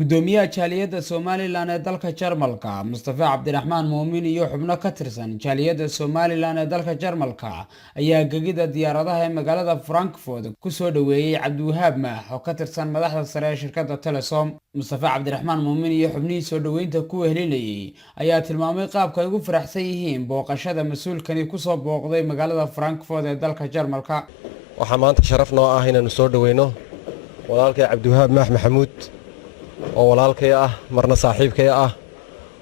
gudoomiyaha jaaliyadda Somaliland ee dalka Jarmalka Mustafa Cabdiraxmaan Muumin iyo xubno ka tirsan jaaliyadda Somaliland ee dalka Jarmalka ayaa gegida diyaaradaha ee magaalada Frankfurt ku soo dhaweeyay Cabdiwahaab Maax oo ka tirsan madaxda sare ee shirkadda Telesom. Mustafa Cabdiraxmaan Muumin iyo xubnihii soo dhaweynta ku wehelinayay ayaa tilmaamay qaabka ay ugu faraxsan yihiin booqashada mas'uulkani ku soo booqday magaalada Frankfurt ee dalka Jarmalka. waxaa maanta sharaf noo ah inaanu soo dhaweyno walaalkay Cabdiwahaab Maax Maxamuud oo walaalkay ah marna saaxiibkay ah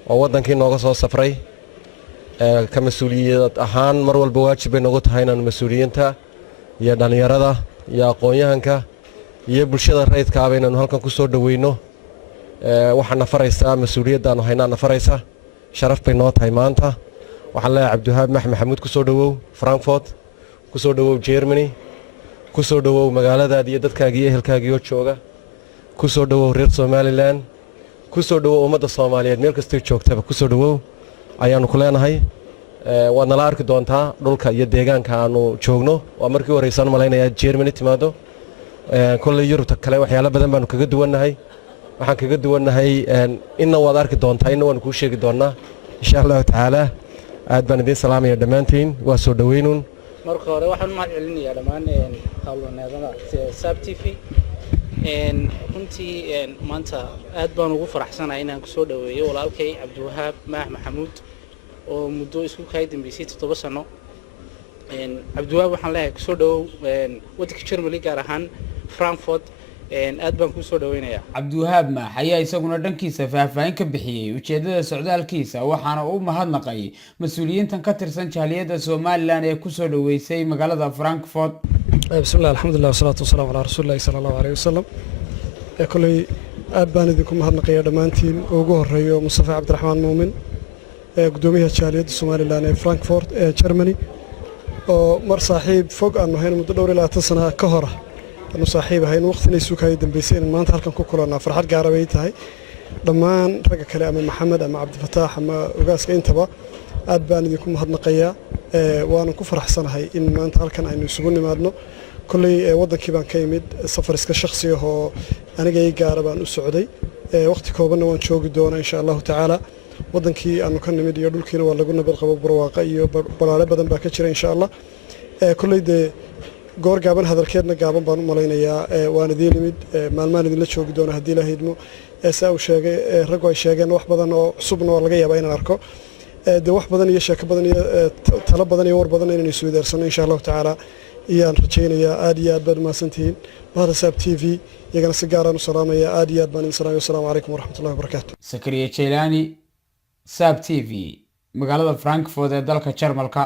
oo wadankii nooga soo safray ka mas'uuliyad ahaan mar walba waajib ay noogu tahay inaan mas'uuliyiinta iyo dhalinyarada iyo aqoon-yahanka iyo bulshada rayidka ah inaan halkan ku soo dhaweyno waxaan faraysaa mas'uuliyaddan hayna faraysa sharaf bay noo tahay maanta. waxaan leeyahay Cabdiwahaab Maax Maxamuud ku soo dhawow Frankfurt, ku soo dhawow Germany, ku soo dhawow magaaladaada iyo dadkaaga iyo ehelkaaga oo jooga, ku soo dhawow reer Somaliland, ku soo dhawow ummadda Soomaaliyeed meel kasta joogtaba ku soo dhawow ayaanu ku leenahay. waad nala arki doontaa dhulka iyo deegaanka aanu joogno. waa markii horeysan malaynayaa Germany timaado. kulli Yurubta kale waxyaalo badan baanu kaga duwanahay. waxaan kaga duwanahay inna waad arki doontaa inna waan kuu sheegi doonaa insha Allah taala. aad baan idin salaamaya dhammaantiin. waa soo dhaweynuun. marka hore waxaan mahad celinayaa dhammaan hawlwadeennada SAB TV runtii maanta aad baan ugu faraxsanahay inaan ku soo dhaweeyo walaalkay Cabdiwahaab Maax Maxamuud oo muddo isku ka dambeysay 7 sano. Cabdiwahaab waxaan leeyahay ku soo dhawow waddanka Germany gaar ahaan Frankfurt. aad baan ku soo dhaweynayaa. Cabdiwahaab Maax ayaa isaguna dhankiisa faahfaahin ka bixiyay ujeedada socdaalkiisa waxaana uu mahadnaqay mas'uuliyiintan ka tirsan jaaliyadda Somaliland ee ku soo dhaweysay magaalada Frankfurt. bismillaah alxamdulillaah wasalaatu wasalaamu calaa rasuulillaahi sallallahu alayhi wasallam. kulay aad baan idinku mahadnaqayaa dhammaantiin ugu horeeyo Mustafa Cabdiraxmaan Muumin gudoomiyaha jaaliyadda Somaliland ee Frankfurt ee Germany oo mar saaxiib fog aanu hayn muddo dhowr ilaa 10 sano ka hor aanu saaxiib ahayn waqtina isu ka dambeysay in maanta halkan ku kulanaa farxad gaar ah ay tahay. dhammaan ragga kale ama Maxamed ama Cabdifataax ama ogaaska intaba aad baan idinku mahadnaqayaa. waana ku faraxsanahay in maanta halkan aynu isugu nimaadno. kulay wadankii baan ka yimid safar iska shakhsi ah oo aniga ay gaar baan u socday. waqti kooban waan joogi doonaa insha Allah taala. wadankii aanu ka nimid iyo dhulkiina waa lagu nabad qabo barwaaqo iyo balaale badan baa ka jira insha Allah. kulay goor gaaban hadalkeedna gaaban baan u malaynayaa. waan idin nimid maalmaan idin la joogi doona haddii la haydmo. saa uu sheegay rag ay sheegeen wax badan oo cusubna waa laga yaabaa inaan arko. wax badan iyo sheeko badan iyo talo badan iyo war badan inaan isu weydaarsano insha Allah taala iyaan rajaynayaa. aad iyo aad baad mahadsantihiin. bahda SAB TV iyagana si gaar ah u salaamayaa. aad iyo aad baan idin salaamayaa. Assalaamu calaykum waraxmatullaahi wabarakaatuh. Sakariya Jeylani, SAB TV, magaalada Frankfurt ee dalka Jarmalka.